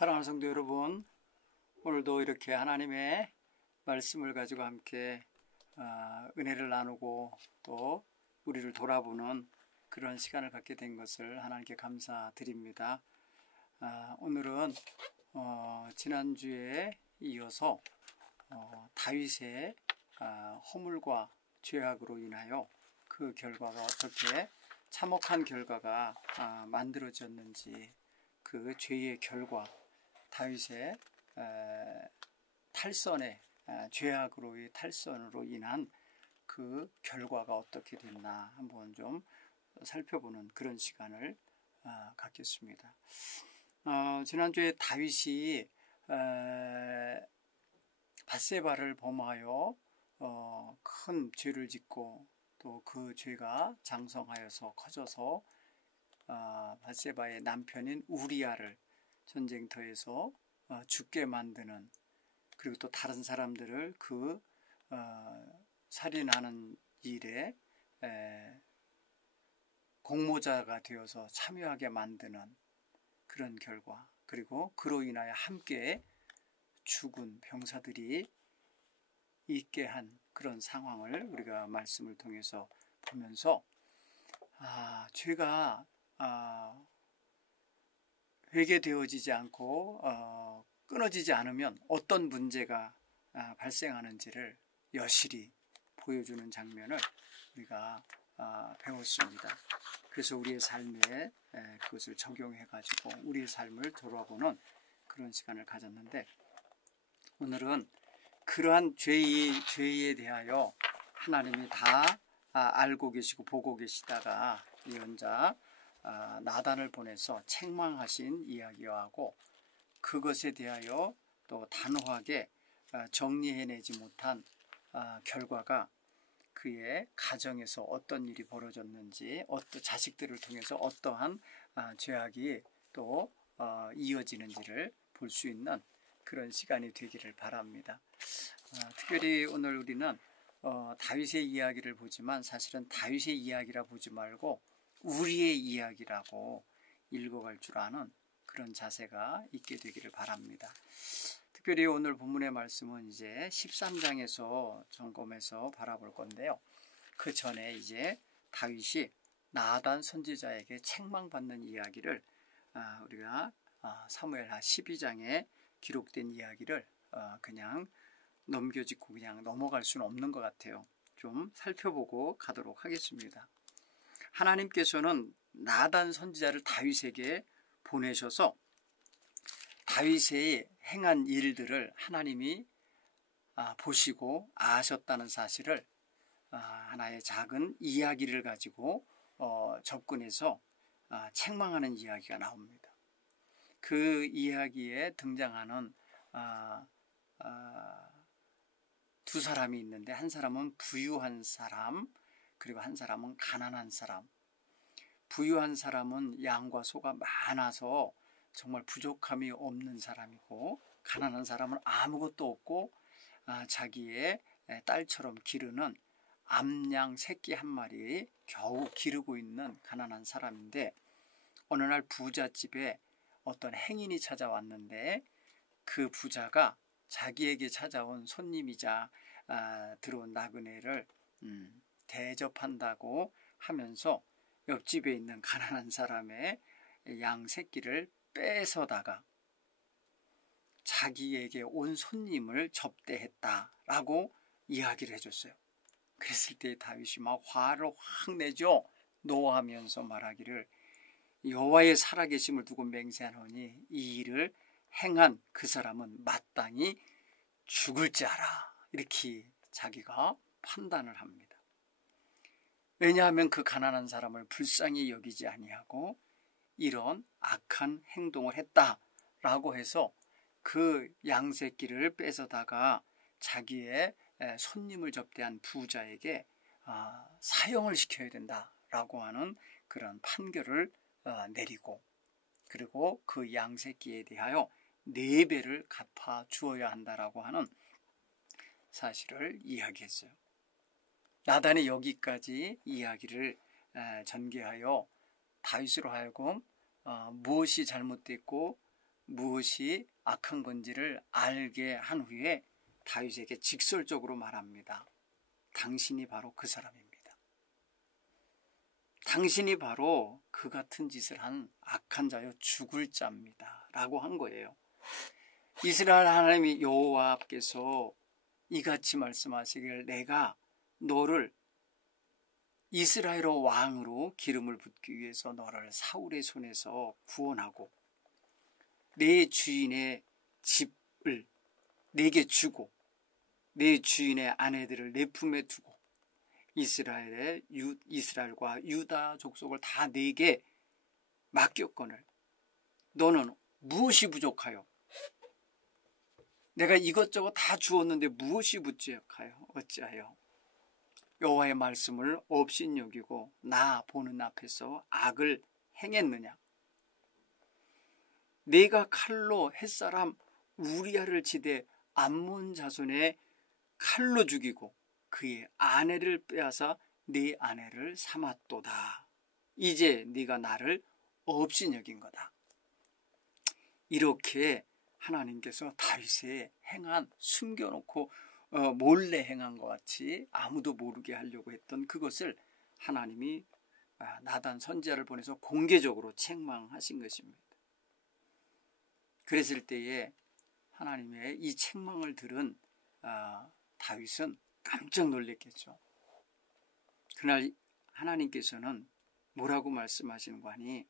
사랑하는 성도 여러분, 오늘도 이렇게 하나님의 말씀을 가지고 함께 은혜를 나누고 또 우리를 돌아보는 그런 시간을 갖게 된 것을 하나님께 감사드립니다. 오늘은 지난주에 이어서 다윗의 허물과 죄악으로 인하여 그 결과가 어떻게 참혹한 결과가 만들어졌는지, 그 죄의 결과, 다윗의 탈선의 죄악으로의 탈선으로 인한 그 결과가 어떻게 됐나 한번 좀 살펴보는 그런 시간을 갖겠습니다. 지난주에 다윗이 밧세바를 범하여 큰 죄를 짓고 또 그 죄가 장성하여서 커져서 밧세바의 남편인 우리아를 전쟁터에서 죽게 만드는, 그리고 또 다른 사람들을 그 살인하는 일에 공모자가 되어서 참여하게 만드는 그런 결과, 그리고 그로 인하여 함께 죽은 병사들이 있게 한 그런 상황을 우리가 말씀을 통해서 보면서 죄가 회개되어지지 않고 끊어지지 않으면 어떤 문제가 발생하는지를 여실히 보여주는 장면을 우리가 배웠습니다. 그래서 우리의 삶에 그것을 적용해 가지고 우리의 삶을 돌아보는 그런 시간을 가졌는데, 오늘은 그러한 죄에 대하여 하나님이 다 알고 계시고 보고 계시다가 예언자 나단을 보내서 책망하신 이야기하고, 그것에 대하여 또 단호하게 정리해내지 못한 결과가 그의 가정에서 어떤 일이 벌어졌는지, 어떤 자식들을 통해서 어떠한 죄악이 또 이어지는지를 볼 수 있는 그런 시간이 되기를 바랍니다. 특별히 오늘 우리는 다윗의 이야기를 보지만 사실은 다윗의 이야기라 보지 말고 우리의 이야기라고 읽어갈 줄 아는 그런 자세가 있게 되기를 바랍니다. 특별히 오늘 본문의 말씀은 이제 13장에서 점검해서 바라볼 건데요. 그 전에 이제 다윗이 나단 선지자에게 책망받는 이야기를 우리가 사무엘하 12장에 기록된 이야기를 그냥 넘겨짚고 그냥 넘어갈 수는 없는 것 같아요. 좀 살펴보고 가도록 하겠습니다. 하나님께서는 나단 선지자를 다윗에게 보내셔서 다윗의 행한 일들을 하나님이 보시고 아셨다는 사실을 하나의 작은 이야기를 가지고 접근해서 책망하는 이야기가 나옵니다. 그 이야기에 등장하는 두 사람이 있는데, 한 사람은 부유한 사람, 그리고 한 사람은 가난한 사람. 부유한 사람은 양과 소가 많아서 정말 부족함이 없는 사람이고, 가난한 사람은 아무것도 없고 자기의 딸처럼 기르는 암양 새끼 한 마리 겨우 기르고 있는 가난한 사람인데, 어느 날 부잣집에 어떤 행인이 찾아왔는데, 그 부자가 자기에게 찾아온 손님이자 들어온 나그네를 대접한다고 하면서 옆집에 있는 가난한 사람의 양 새끼를 뺏어다가 자기에게 온 손님을 접대했다라고 이야기를 해줬어요. 그랬을 때 다윗이 막 화를 확 내죠. 노하면서 말하기를, 여호와의 살아계심을 두고 맹세하노니 이 일을 행한 그 사람은 마땅히 죽을 자라, 이렇게 자기가 판단을 합니다. 왜냐하면 그 가난한 사람을 불쌍히 여기지 아니하고 이런 악한 행동을 했다라고 해서 그 양새끼를 뺏어다가 자기의 손님을 접대한 부자에게 사형을 시켜야 된다라고 하는 그런 판결을 내리고, 그리고 그 양새끼에 대하여 4배를 갚아 주어야 한다라고 하는 사실을 이야기했어요. 나단이 여기까지 이야기를 전개하여 다윗으로 하여금 무엇이 잘못됐고 무엇이 악한 건지를 알게 한 후에 다윗에게 직설적으로 말합니다. 당신이 바로 그 사람입니다. 당신이 바로 그 같은 짓을 한 악한 자여 죽을 자입니다. 라고 한 거예요. 이스라엘 하나님이 여호와께서 이같이 말씀하시길 내가 너를 이스라엘 왕으로 기름을 붓기 위해서 너를 사울의 손에서 구원하고 내 주인의 집을 내게 주고 내 주인의 아내들을 내 품에 두고 이스라엘과 유다 족속을 다 내게 맡겼거늘 너는 무엇이 부족하여? 내가 이것저것 다 주었는데 무엇이 부족하여? 어찌하여 여호와의 말씀을 업신여기고 나 보는 앞에서 악을 행했느냐? 내가 칼로 햇사람 우리아를 치되 암몬 자손의 칼로 죽이고 그의 아내를 빼앗아 네 아내를 삼았도다. 이제 네가 나를 업신여긴 거다. 이렇게 하나님께서 다윗에 행한 숨겨놓고 몰래 행한 것 같이 아무도 모르게 하려고 했던 그것을 하나님이 나단 선지자를 보내서 공개적으로 책망하신 것입니다. 그랬을 때에 하나님의 이 책망을 들은 다윗은 깜짝 놀랐겠죠. 그날 하나님께서는 뭐라고 말씀하시는 거 아니?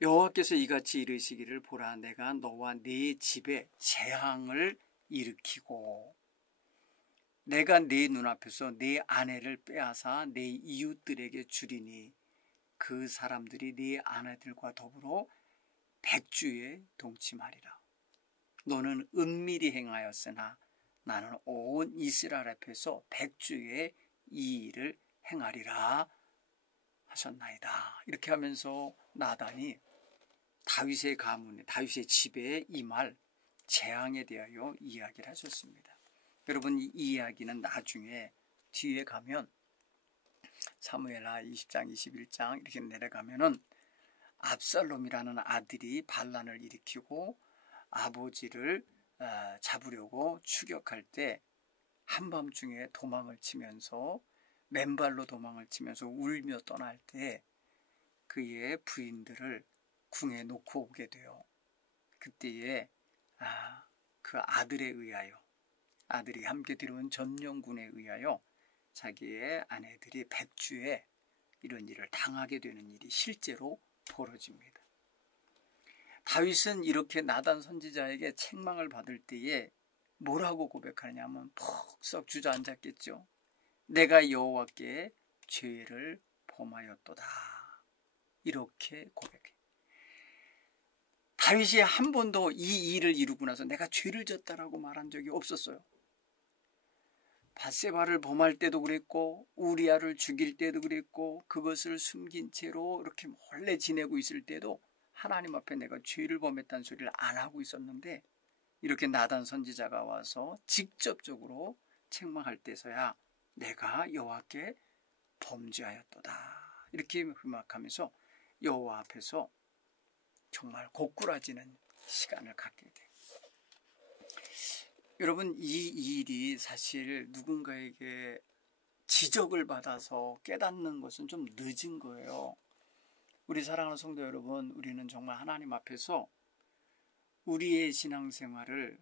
여호와께서 이같이 이르시기를 보라 내가 너와 네 집에 재앙을 일으키고 내가 네 눈앞에서 네 아내를 빼앗아 네 이웃들에게 주리니 그 사람들이 네 아내들과 더불어 백주에 동침하리라. 너는 은밀히 행하였으나 나는 온 이스라엘 앞에서 백주에 이 일을 행하리라 하셨나이다. 이렇게 하면서 나단이 다윗의 가문에 다윗의 집에 임할 재앙에 대하여 이야기를 하셨습니다. 여러분 이 이야기는 나중에 뒤에 가면 사무엘하 20장 21장 이렇게 내려가면은 압살롬이라는 아들이 반란을 일으키고 아버지를 잡으려고 추격할 때 한밤중에 도망을 치면서 맨발로 도망을 치면서 울며 떠날 때 그의 부인들을 궁에 놓고 오게 돼요. 그때에 그 아들에 의하여 아들이 함께 들어온 전령군에 의하여 자기의 아내들이 백주에 이런 일을 당하게 되는 일이 실제로 벌어집니다. 다윗은 이렇게 나단 선지자에게 책망을 받을 때에 뭐라고 고백하냐면 푹썩 주저앉았겠죠. 내가 여호와께 죄를 범하였도다. 이렇게 고백해. 다윗이 한 번도 이 일을 이루고 나서 내가 죄를 졌다라고 말한 적이 없었어요. 밧세바를 범할 때도 그랬고 우리아를 죽일 때도 그랬고 그것을 숨긴 채로 이렇게 몰래 지내고 있을 때도 하나님 앞에 내가 죄를 범했다는 소리를 안 하고 있었는데 이렇게 나단 선지자가 와서 직접적으로 책망할 때서야 내가 여호와께 범죄하였도다. 이렇게 흠악하면서 여호와 앞에서 정말 고꾸라지는 시간을 갖게 돼요. 여러분 이 일이 사실 누군가에게 지적을 받아서 깨닫는 것은 좀 늦은 거예요. 우리 사랑하는 성도 여러분, 우리는 정말 하나님 앞에서 우리의 신앙생활을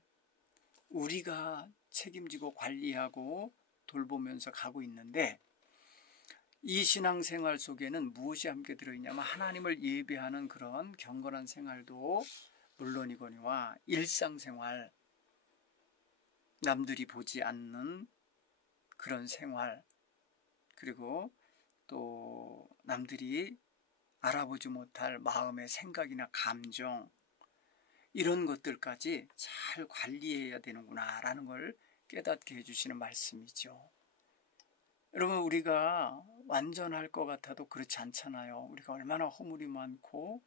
우리가 책임지고 관리하고 돌보면서 가고 있는데 이 신앙생활 속에는 무엇이 함께 들어있냐면 하나님을 예배하는 그런 경건한 생활도 물론이거니와 일상생활, 남들이 보지 않는 그런 생활, 그리고 또 남들이 알아보지 못할 마음의 생각이나 감정, 이런 것들까지 잘 관리해야 되는구나 라는 걸 깨닫게 해주시는 말씀이죠. 여러분 우리가 완전할 것 같아도 그렇지 않잖아요. 우리가 얼마나 허물이 많고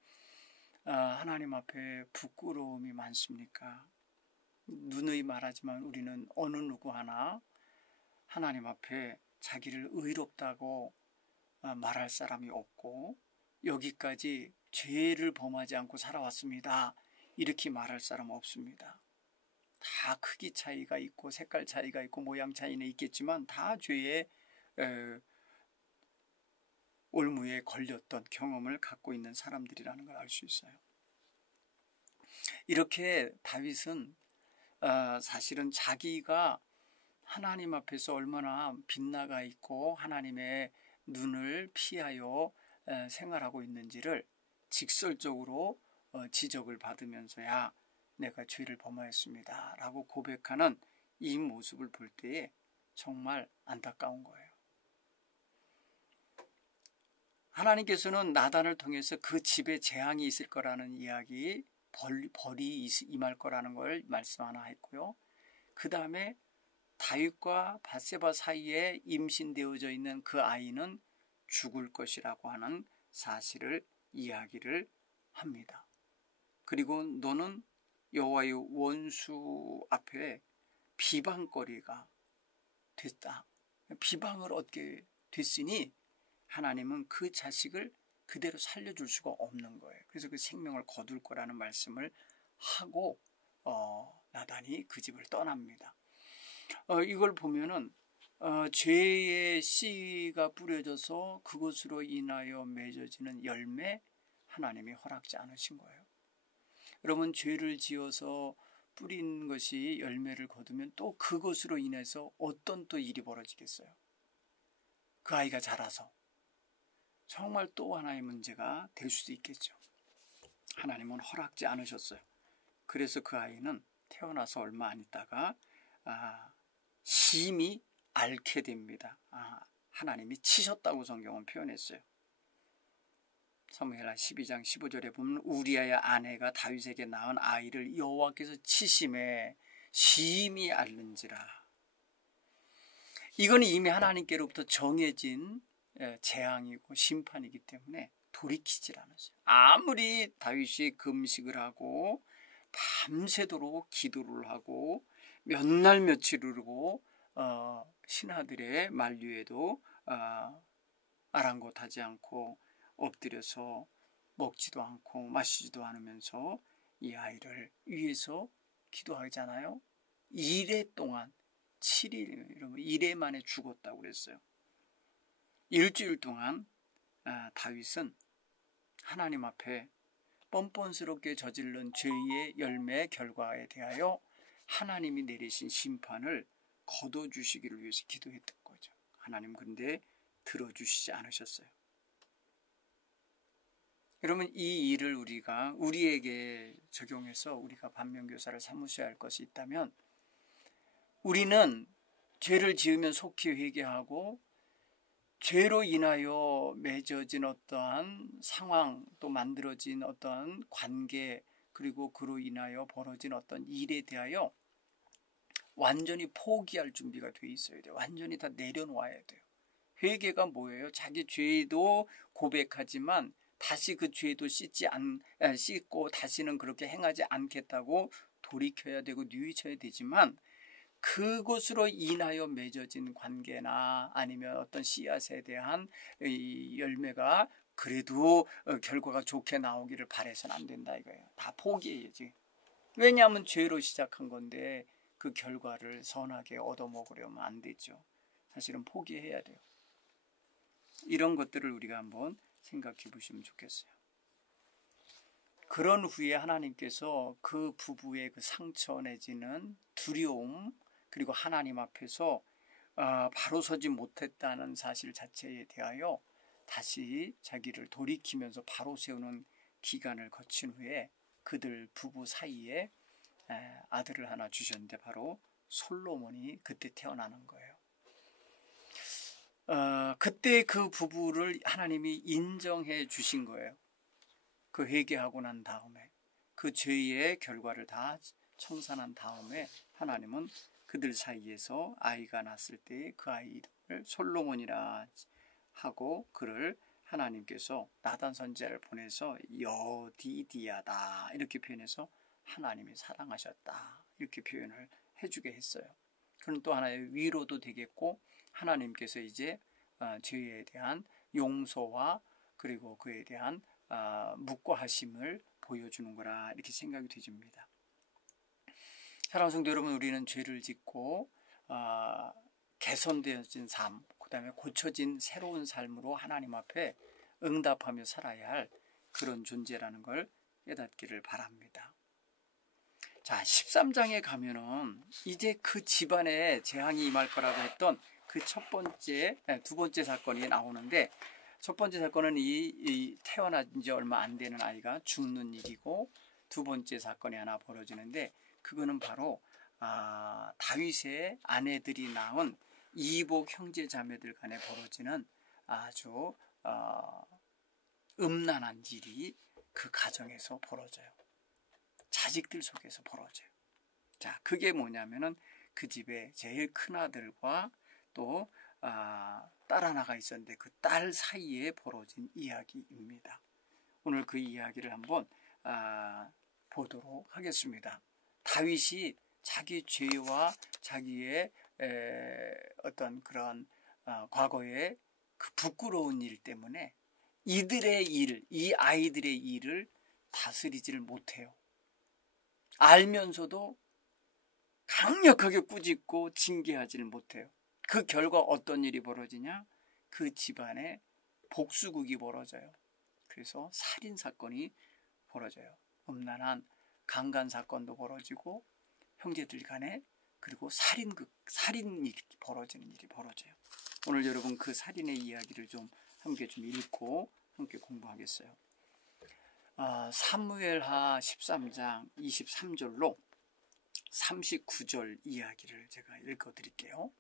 하나님 앞에 부끄러움이 많습니까? 누누이 말하지만 우리는 어느 누구 하나 하나님 앞에 자기를 의롭다고 말할 사람이 없고 여기까지 죄를 범하지 않고 살아왔습니다. 이렇게 말할 사람 없습니다. 다 크기 차이가 있고 색깔 차이가 있고 모양 차이는 있겠지만 다 죄의 올무에 걸렸던 경험을 갖고 있는 사람들이라는 걸 알 수 있어요. 이렇게 다윗은 사실은 자기가 하나님 앞에서 얼마나 빗나가 있고 하나님의 눈을 피하여 생활하고 있는지를 직설적으로 지적을 받으면서야 내가 죄를 범하였습니다 라고 고백하는 이 모습을 볼 때에 정말 안타까운 거예요. 하나님께서는 나단을 통해서 그 집에 재앙이 있을 거라는 이야기, 벌이 임할 거라는 걸 말씀 하나 했고요. 그 다음에 다윗과 밧세바 사이에 임신되어져 있는 그 아이는 죽을 것이라고 하는 사실을 이야기를 합니다. 그리고 너는 여호와의 원수 앞에 비방거리가 됐다. 비방을 얻게 됐으니 하나님은 그 자식을 그대로 살려줄 수가 없는 거예요. 그래서 그 생명을 거둘 거라는 말씀을 하고 나단이 그 집을 떠납니다. 이걸 보면은 죄의 씨가 뿌려져서 그것으로 인하여 맺어지는 열매 하나님이 허락지 않으신 거예요. 여러분, 죄를 지어서 뿌린 것이 열매를 거두면 또 그것으로 인해서 어떤 또 일이 벌어지겠어요. 그 아이가 자라서 정말 또 하나의 문제가 될 수도 있겠죠. 하나님은 허락지 않으셨어요. 그래서 그 아이는 태어나서 얼마 안 있다가 심히 앓게 됩니다. 하나님이 치셨다고 성경은 표현했어요. 사무엘하 12장 15절에 보면 우리아의 아내가 다윗에게 낳은 아이를 여호와께서 치심에 심히 앓는지라. 이건 이미 하나님께로부터 정해진 재앙이고 심판이기 때문에 돌이키질 않았어요. 아무리 다윗이 금식을 하고 밤새도록 기도를 하고 몇 날 며칠을 하고 신하들의 만류에도 아랑곳하지 않고 엎드려서 먹지도 않고 마시지도 않으면서 이 아이를 위해서 기도하잖아요. 1회 동안 7일, 여러분 1회 만에 죽었다고 그랬어요. 일주일 동안 다윗은 하나님 앞에 뻔뻔스럽게 저지른 죄의 열매 결과에 대하여 하나님이 내리신 심판을 거둬주시기를 위해서 기도했던 거죠. 하나님 근데 들어주시지 않으셨어요. 여러분, 이 일을 우리에게 적용해서 우리가 반면교사를 삼으셔야 할 것이 있다면, 우리는 죄를 지으면 속히 회개하고 죄로 인하여 맺어진 어떠한 상황, 또 만들어진 어떠한 관계, 그리고 그로 인하여 벌어진 어떤 일에 대하여 완전히 포기할 준비가 돼 있어야 돼요. 완전히 다 내려놓아야 돼요. 회개가 뭐예요? 자기 죄도 고백하지만 다시 그 죄도 씻고 다시는 그렇게 행하지 않겠다고 돌이켜야 되고 뉘우쳐야 되지만, 그것으로 인하여 맺어진 관계나 아니면 어떤 씨앗에 대한 이 열매가 그래도 결과가 좋게 나오기를 바라서는 안 된다 이거예요. 다 포기해야지. 왜냐하면 죄로 시작한 건데 그 결과를 선하게 얻어먹으려면 안 되죠. 사실은 포기해야 돼요. 이런 것들을 우리가 한번 생각해 보시면 좋겠어요. 그런 후에 하나님께서 그 부부의 그 상처 내지는 두려움, 그리고 하나님 앞에서 바로 서지 못했다는 사실 자체에 대하여 다시 자기를 돌이키면서 바로 세우는 기간을 거친 후에 그들 부부 사이에 아들을 하나 주셨는데 바로 솔로몬이 그때 태어나는 거예요. 그때 그 부부를 하나님이 인정해 주신 거예요. 그 회개하고 난 다음에 그 죄의 결과를 다 청산한 다음에 하나님은 그들 사이에서 아이가 났을 때 그 아이 이름을 솔로몬이라 하고 그를 하나님께서 나단 선지자를 보내서 여디디아다 이렇게 표현해서 하나님이 사랑하셨다 이렇게 표현을 해주게 했어요. 그는 또 하나의 위로도 되겠고 하나님께서 이제 죄에 대한 용서와 그리고 그에 대한 묵과하심을 보여주는 거라 이렇게 생각이 되집니다. 사랑하는 성도 여러분, 우리는 죄를 짓고 개선되어진 삶, 그 다음에 고쳐진 새로운 삶으로 하나님 앞에 응답하며 살아야 할 그런 존재라는 걸 깨닫기를 바랍니다. 자, 13장에 가면은 이제 그 집안에 재앙이 임할 거라고 했던 그 두 번째 사건이 나오는데, 첫 번째 사건은 이 태어난 지 얼마 안 되는 아이가 죽는 일이고, 두 번째 사건이 하나 벌어지는데, 그거는 바로 다윗의 아내들이 낳은 이복 형제 자매들 간에 벌어지는 아주 음란한 일이 그 가정에서 벌어져요. 자식들 속에서 벌어져요. 자, 그게 뭐냐면은 그 집에 제일 큰 아들과 또 딸 하나가 있었는데 그 딸 사이에 벌어진 이야기입니다. 오늘 그 이야기를 한번 보도록 하겠습니다. 다윗이 자기 죄와 자기의 어떤 그런 과거의 그 부끄러운 일 때문에 이들의 일, 이 아이들의 일을 다스리지를 못해요. 알면서도 강력하게 꾸짖고 징계하지를 못해요. 그 결과 어떤 일이 벌어지냐? 그 집안에 복수극이 벌어져요. 그래서 살인사건이 벌어져요. 음란한 강간사건도 벌어지고 형제들 간에 그리고 살인이 벌어지는 일이 벌어져요. 오늘 여러분 그 살인의 이야기를 함께 읽고 함께 공부하겠어요. 사무엘하 13장 23절로 39절 이야기를 제가 읽어드릴게요.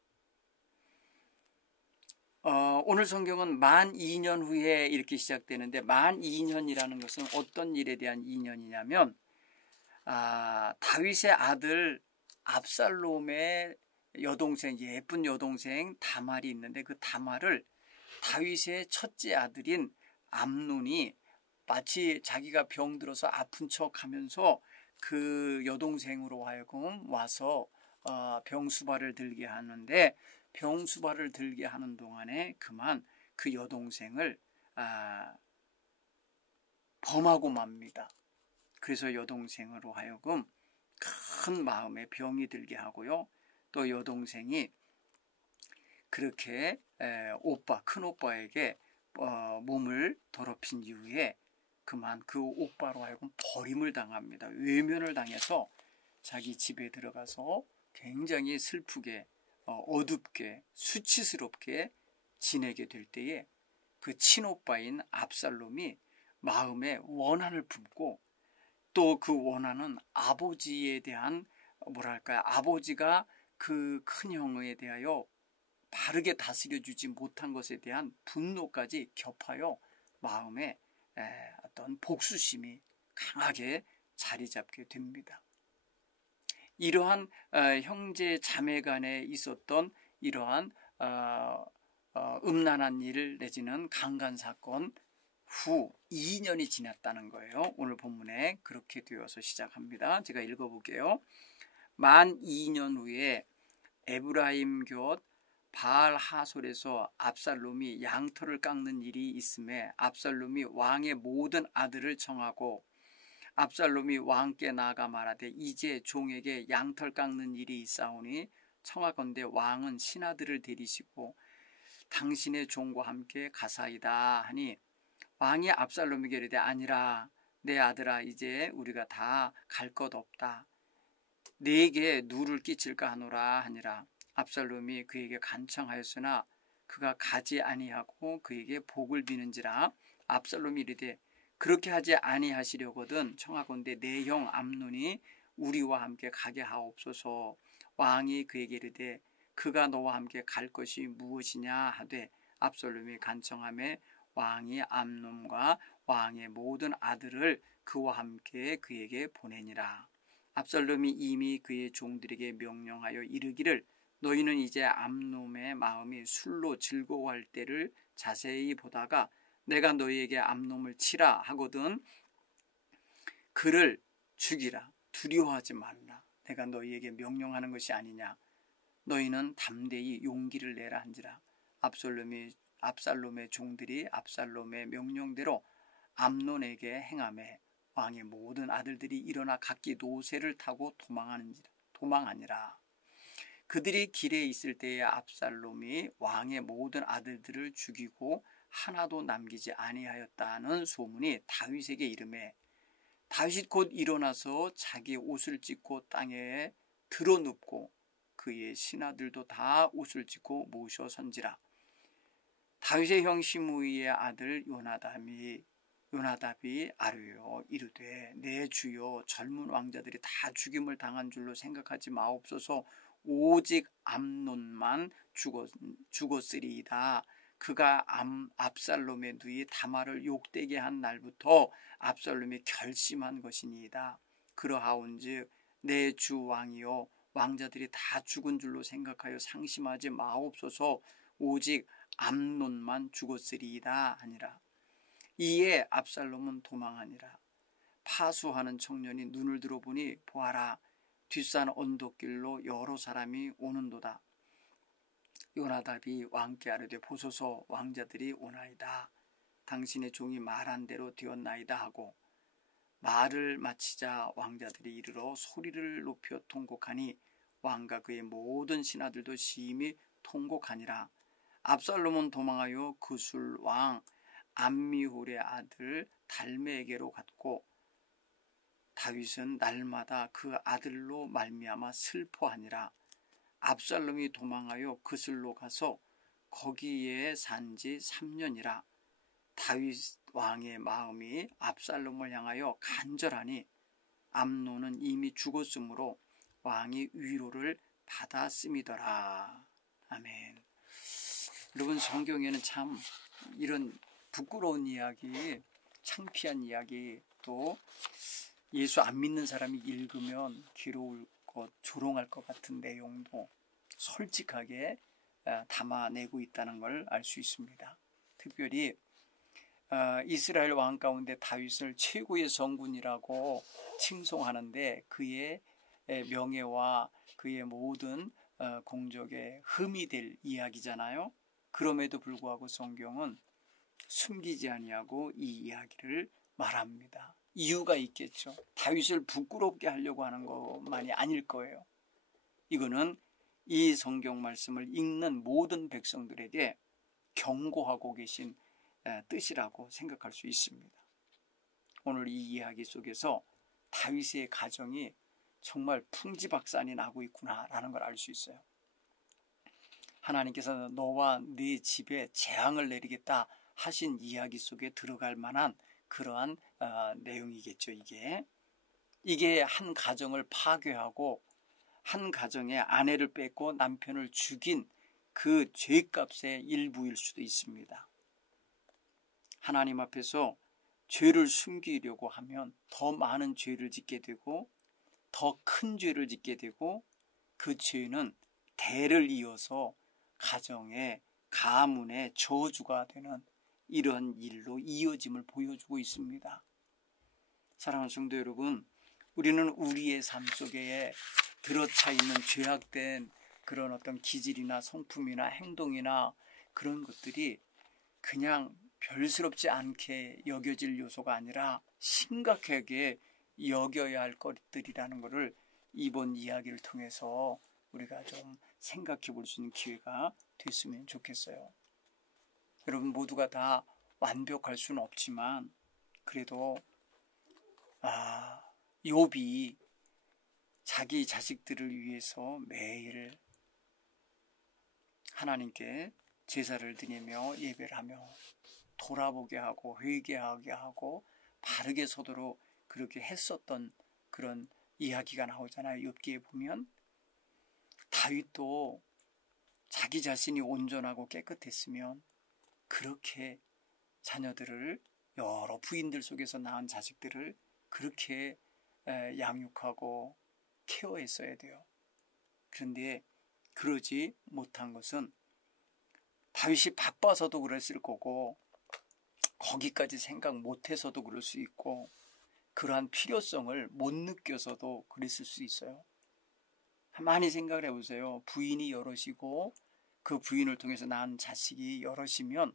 오늘 성경은 만 2년 후에 이렇게 시작되는데, 만 2년이라는 것은 어떤 일에 대한 2년이냐면 다윗의 아들 압살롬의 여동생, 예쁜 여동생 다말이 있는데, 그 다말을 다윗의 첫째 아들인 암논이 마치 자기가 병들어서 아픈 척하면서 그 여동생으로 하여금 와서 병수발을 들게 하는데, 병수발을 들게 하는 동안에 그만 그 여동생을 범하고 맙니다. 그래서 여동생으로 하여금 큰 마음에 병이 들게 하고요. 또 여동생이 그렇게 큰 오빠에게 몸을 더럽힌 이후에 그만 그 오빠로 하여금 버림을 당합니다. 외면을 당해서 자기 집에 들어가서 굉장히 슬프게 어둡게 수치스럽게 지내게 될 때에 그 친오빠인 압살롬이 마음에 원한을 품고, 또 그 원한은 아버지에 대한 아버지가 그 큰형에 대하여 바르게 다스려주지 못한 것에 대한 분노까지 겹하여 마음에 어떤 복수심이 강하게 자리 잡게 됩니다. 이러한 형제 자매 간에 있었던 이러한 음란한 일 내지는 강간 사건 후 2년이 지났다는 거예요. 오늘 본문에 그렇게 되어서 시작합니다. 제가 읽어볼게요. 만 2년 후에 에브라임 곁 바알 하솔에서 압살롬이 양털을 깎는 일이 있음에 압살롬이 왕의 모든 아들을 청하고, 압살롬이 왕께 나아가 말하되 이제 종에게 양털 깎는 일이 있사오니 청하건대 왕은 신하들을 데리시고 당신의 종과 함께 가사이다 하니, 왕이 압살롬에게 이르되 아니라 내 아들아, 이제 우리가 다 갈 것 없다. 네게 누를 끼칠까 하노라 하니라. 압살롬이 그에게 간청하였으나 그가 가지 아니하고 그에게 복을 비는지라. 압살롬이 이르되 그렇게 하지 아니하시려거든 청하건대 내 형 암논이 우리와 함께 가게 하옵소서. 왕이 그에게 이르되 그가 너와 함께 갈 것이 무엇이냐 하되, 압살롬이 간청하매 왕이 암논과 왕의 모든 아들을 그와 함께 그에게 보내니라. 압살롬이 이미 그의 종들에게 명령하여 이르기를 너희는 이제 암논의 마음이 술로 즐거워할 때를 자세히 보다가 내가 너희에게 암논을 치라 하거든 그를 죽이라. 두려워하지 말라. 내가 너희에게 명령하는 것이 아니냐. 너희는 담대히 용기를 내라 한지라. 압살롬이 압살롬의 종들이 압살롬의 명령대로 암논에게 행하매 왕의 모든 아들들이 일어나 각기 노새를 타고 도망하니라. 그들이 길에 있을 때에 압살롬이 왕의 모든 아들들을 죽이고 하나도 남기지 아니하였다는 소문이 다윗에게 이르매 다윗이 곧 일어나서 자기 옷을 찢고 땅에 드러눕고 그의 신하들도 다 옷을 찢고 모셔 선지라. 다윗의 형 시므이의 아들 요나답이 아뢰어 이르되 내 주여 젊은 왕자들이 다 죽임을 당한 줄로 생각하지 마옵소서. 오직 암논만 죽었으리이다. 그가 압살롬의 누이 다말을 욕되게 한 날부터 압살롬이 결심한 것이니이다. 그러하온즉 내 주 왕이여 왕자들이 다 죽은 줄로 생각하여 상심하지 마옵소서. 오직 암논만 죽었으리이다 하니라. 이에 압살롬은 도망하니라. 파수하는 청년이 눈을 들어보니 보아라 뒷산 언덕길로 여러 사람이 오는도다. 요나답이 왕께 아뢰되 보소서 왕자들이 오나이다. 당신의 종이 말한 대로 되었나이다 하고 말을 마치자 왕자들이 이르러 소리를 높여 통곡하니 왕과 그의 모든 신하들도 심히 통곡하니라. 압살롬은 도망하여 그술 왕 암미훌의 아들 달메에게로 갔고 다윗은 날마다 그 아들로 말미암아 슬퍼하니라. 압살롬이 도망하여 그슬로 가서 거기에 산지 3년이라. 다윗 왕의 마음이 압살롬을 향하여 간절하니 암논은 이미 죽었으므로 왕이 위로를 받았음이더라. 아멘. 여러분 성경에는 참 이런 부끄러운 이야기, 창피한 이야기, 또 예수 안 믿는 사람이 읽으면 괴로울 것, 조롱할 것 같은 내용도 솔직하게 담아내고 있다는 걸 알 수 있습니다. 특별히 이스라엘 왕 가운데 다윗을 최고의 성군이라고 칭송하는데 그의 명예와 그의 모든 공적에 흠이 될 이야기잖아요. 그럼에도 불구하고 성경은 숨기지 아니하고 이 이야기를 말합니다. 이유가 있겠죠. 다윗을 부끄럽게 하려고 하는 것만이 아닐 거예요. 이거는 이 성경 말씀을 읽는 모든 백성들에게 경고하고 계신 뜻이라고 생각할 수 있습니다. 오늘 이 이야기 속에서 다윗의 가정이 정말 풍지박산이 나고 있구나라는 걸 알 수 있어요. 하나님께서 너와 네 집에 재앙을 내리겠다 하신 이야기 속에 들어갈 만한 그러한 내용이겠죠. 이게 한 가정을 파괴하고 한 가정의 아내를 뺏고 남편을 죽인 그 죄값의 일부일 수도 있습니다. 하나님 앞에서 죄를 숨기려고 하면 더 많은 죄를 짓게 되고 더 큰 죄를 짓게 되고 그 죄는 대를 이어서 가정의 가문의 저주가 되는 이런 일로 이어짐을 보여주고 있습니다. 사랑하는 성도 여러분, 우리는 우리의 삶 속에 들어차 있는 죄악된 그런 어떤 기질이나 성품이나 행동이나 그런 것들이 그냥 별스럽지 않게 여겨질 요소가 아니라 심각하게 여겨야 할 것들이라는 것을 이번 이야기를 통해서 우리가 좀 생각해 볼 수 있는 기회가 됐으면 좋겠어요. 여러분 모두가 다 완벽할 수는 없지만 그래도 욥이 자기 자식들을 위해서 매일 하나님께 제사를 드리며 예배를 하며 돌아보게 하고 회개하게 하고 바르게 서도록 그렇게 했었던 그런 이야기가 나오잖아요. 욥기에 보면 다윗도 자기 자신이 온전하고 깨끗했으면 그렇게 자녀들을 여러 부인들 속에서 낳은 자식들을 그렇게 양육하고 케어했어야 돼요. 그런데 그러지 못한 것은 다윗이 바빠서도 그랬을 거고 거기까지 생각 못해서도 그럴 수 있고 그러한 필요성을 못 느껴서도 그랬을 수 있어요. 많이 생각을 해보세요. 부인이 여럿이고 그 부인을 통해서 낳은 자식이 여럿이면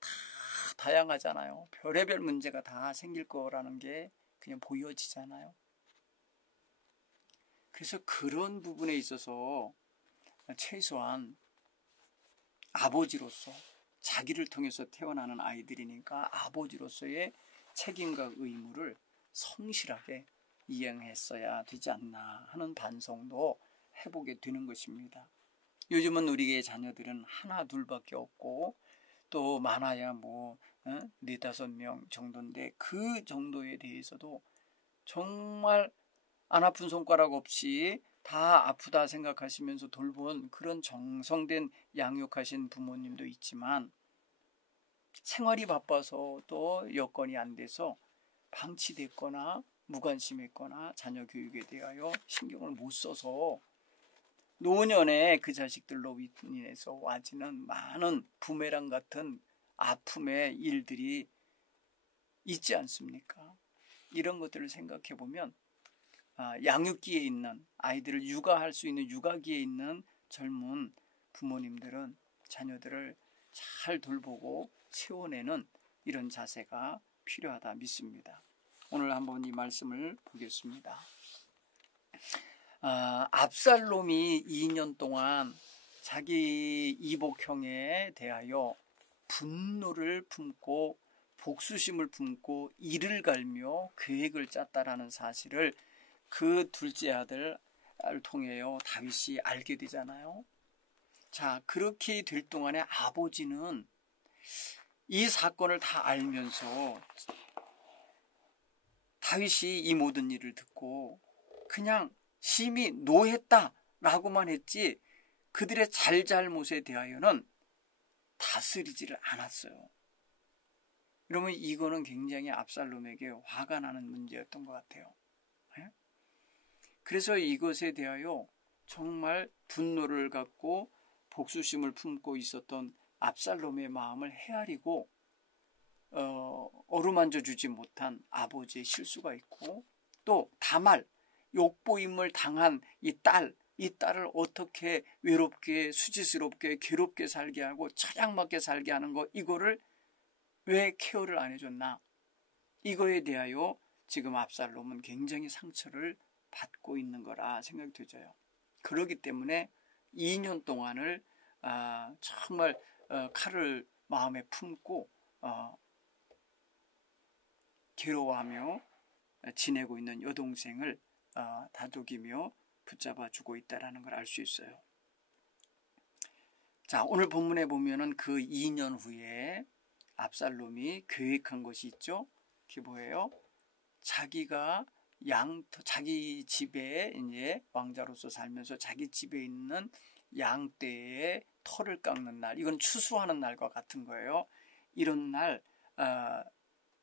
다 다양하잖아요. 별의별 문제가 다 생길 거라는 게 그냥 보여지잖아요. 그래서 그런 부분에 있어서 최소한 아버지로서 자기를 통해서 태어나는 아이들이니까 아버지로서의 책임과 의무를 성실하게 이행했어야 되지 않나 하는 반성도 해보게 되는 것입니다. 요즘은 우리의 자녀들은 하나 둘밖에 없고 또 많아야 뭐 4-5명 정도인데 그 정도에 대해서도 정말 안 아픈 손가락 없이 다 아프다 생각하시면서 돌본 그런 정성된 양육하신 부모님도 있지만 생활이 바빠서 또 여건이 안 돼서 방치됐거나 무관심했거나 자녀 교육에 대하여 신경을 못 써서 노년에 그 자식들로 인해서 와지는 많은 부메랑 같은 아픔의 일들이 있지 않습니까? 이런 것들을 생각해 보면 양육기에 있는 아이들을 육아할 수 있는 육아기에 있는 젊은 부모님들은 자녀들을 잘 돌보고 세워내는 이런 자세가 필요하다 믿습니다. 오늘 한번 이 말씀을 보겠습니다. 압살롬이 2년 동안 자기 이복형에 대하여 분노를 품고 복수심을 품고 이를 갈며 계획을 짰다라는 사실을 그 둘째 아들을 통해요 다윗이 알게 되잖아요. 자, 그렇게 될 동안에 아버지는 이 사건을 다 알면서 다윗이 이 모든 일을 듣고 그냥 심히 노했다라고만 했지 그들의 잘잘못에 대하여는 다스리지를 않았어요. 그러면 이거는 굉장히 압살롬에게 화가 나는 문제였던 것 같아요. 그래서 이것에 대하여 정말 분노를 갖고 복수심을 품고 있었던 압살롬의 마음을 헤아리고 어루만져 주지 못한 아버지의 실수가 있고 또 다말 욕보임을 당한 이 딸을 어떻게 외롭게 수치스럽게 괴롭게 살게 하고 처량맞게 살게 하는 거 이거를 왜 케어를 안 해줬나 이거에 대하여 지금 압살롬은 굉장히 상처를 받고 있는 거라 생각이 되져요. 그렇기 때문에 2년 동안을 정말 칼을 마음에 품고 괴로워하며 지내고 있는 여동생을 다독이며 붙잡아 주고 있다는 걸 알 수 있어요. 자, 오늘 본문에 보면은 그 2년 후에 압살롬이 계획한 것이 있죠. 그게 뭐예요? 자기가 자기 집에 이제 왕자로서 살면서 자기 집에 있는 양떼의 털을 깎는 날, 이건 추수하는 날과 같은 거예요. 이런 날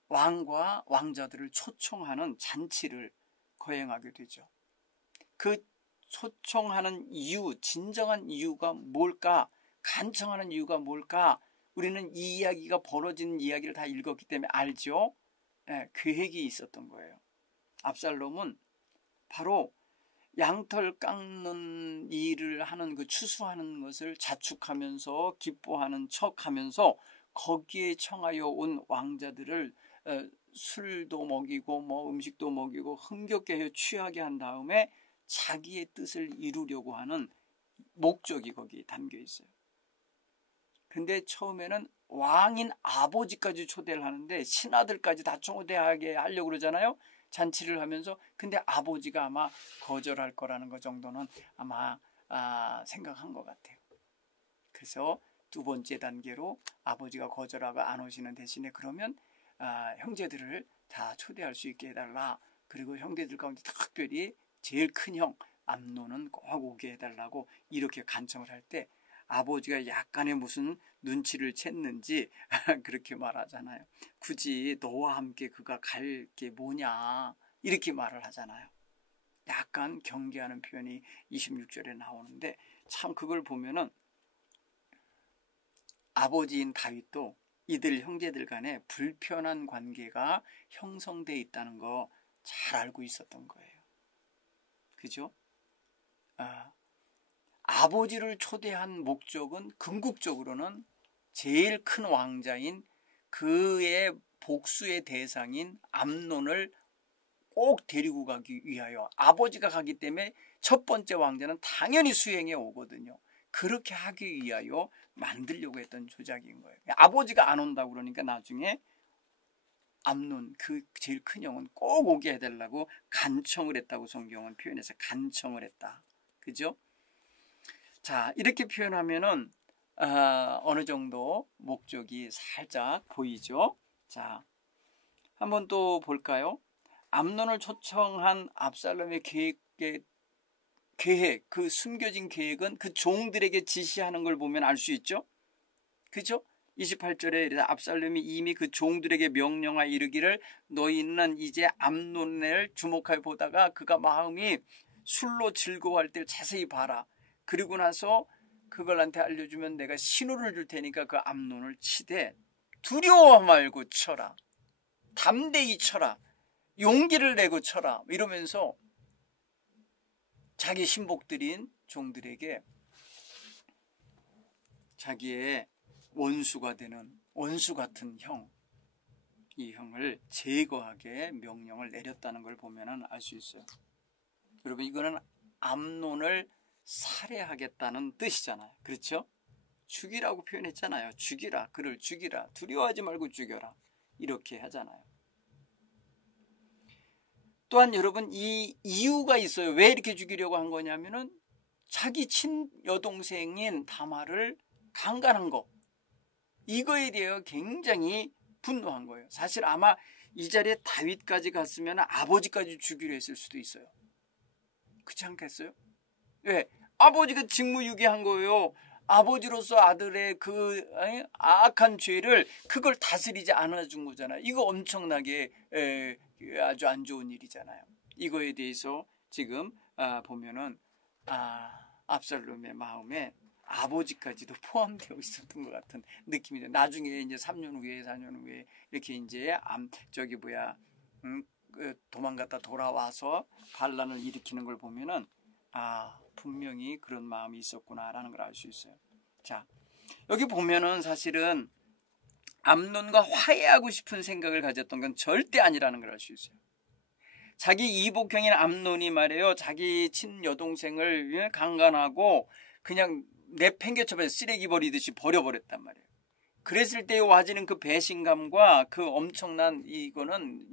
왕과 왕자들을 초청하는 잔치를 거행하게 되죠. 그 초청하는 이유, 진정한 이유가 뭘까? 간청하는 이유가 뭘까? 우리는 이 이야기가 벌어진 이야기를 다 읽었기 때문에 알죠. 계획이 있었던 거예요. 압살롬은 바로 양털 깎는 일을 하는 그 추수하는 것을 자축하면서 기뻐하는 척하면서 거기에 청하여 온 왕자들을 술도 먹이고 뭐 음식도 먹이고 흥겹게 해 취하게 한 다음에 자기의 뜻을 이루려고 하는 목적이 거기에 담겨 있어요. 근데 처음에는 왕인 아버지까지 초대를 하는데 신하들까지 다 초대하게 하려고 그러잖아요. 잔치를 하면서. 근데 아버지가 아마 거절할 거라는 것 정도는 아마 생각한 것 같아요. 그래서 두 번째 단계로 아버지가 거절하고 안 오시는 대신에 그러면 형제들을 다 초대할 수 있게 해달라. 그리고 형제들 가운데 특별히 제일 큰 형 암논은 꼭 오게 해달라고 이렇게 간청을 할 때 아버지가 약간의 무슨 눈치를 챘는지 그렇게 말하잖아요. 굳이 너와 함께 그가 갈 게 뭐냐 이렇게 말을 하잖아요. 약간 경계하는 표현이 26절에 나오는데 참 그걸 보면은 아버지인 다윗도 이들 형제들 간에 불편한 관계가 형성되어 있다는 거 잘 알고 있었던 거예요. 그죠? 아버지를 초대한 목적은 궁극적으로는 제일 큰 왕자인 그의 복수의 대상인 암논을 꼭 데리고 가기 위하여, 아버지가 가기 때문에 첫 번째 왕자는 당연히 수행해 오거든요. 그렇게 하기 위하여 만들려고 했던 조작인 거예요. 아버지가 안 온다고 그러니까 나중에 암논, 그 제일 큰 형은 꼭 오게 해달라고 간청을 했다고 성경은 표현해서 간청을 했다. 그죠? 자, 이렇게 표현하면은 어느 정도 목적이 살짝 보이죠? 자, 한번 또 볼까요? 암논을 초청한 압살롬의 계획, 그 숨겨진 계획은 그 종들에게 지시하는 걸 보면 알 수 있죠? 그죠? 28절에 압살롬이 이미 그 종들에게 명령하여 이르기를 너희는 이제 암논을 주목하여 보다가 그가 마음이 술로 즐거워할 때를 자세히 봐라. 그리고 나서 그걸 나한테 알려주면 내가 신호를 줄 테니까 그 암논을 치되 두려워 말고 쳐라. 담대히 쳐라. 용기를 내고 쳐라. 이러면서 자기 신복들인 종들에게 자기의 원수가 되는 원수 같은 형, 이 형을 제거하게 명령을 내렸다는 걸 보면 알 수 있어요. 여러분, 이거는 암논을 살해하겠다는 뜻이잖아요. 그렇죠? 죽이라고 표현했잖아요. 죽이라, 그를 죽이라, 두려워하지 말고 죽여라, 이렇게 하잖아요. 또한 여러분, 이 이유가 있어요. 왜 이렇게 죽이려고 한 거냐면은 자기 친여동생인 다말을 강간한 거, 이거에 대해 굉장히 분노한 거예요. 사실 아마 이 자리에 다윗까지 갔으면 아버지까지 죽이려 했을 수도 있어요. 그렇지 않겠어요? 왜? 아버지가 직무유기한 거예요. 아버지로서 아들의 그 악한 죄를 그걸 다스리지 않아준 거잖아요. 이거 엄청나게 아주 안 좋은 일이잖아요. 이거에 대해서 지금 보면은 압살롬의 마음에 아버지까지도 포함되어 있었던 것 같은 느낌이죠. 나중에 이제 3년 후에 4년 후에 이렇게 이제 도망갔다 돌아와서 반란을 일으키는 걸 보면은 분명히 그런 마음이 있었구나라는 걸 알 수 있어요. 자, 여기 보면은 사실은 암논과 화해하고 싶은 생각을 가졌던 건 절대 아니라는 걸 알 수 있어요. 자기 이복형인 암논이 말이에요, 자기 친여동생을 강간하고 그냥 내팽개쳐서 쓰레기 버리듯이 버려버렸단 말이에요. 그랬을 때 와지는 그 배신감과 그 엄청난, 이거는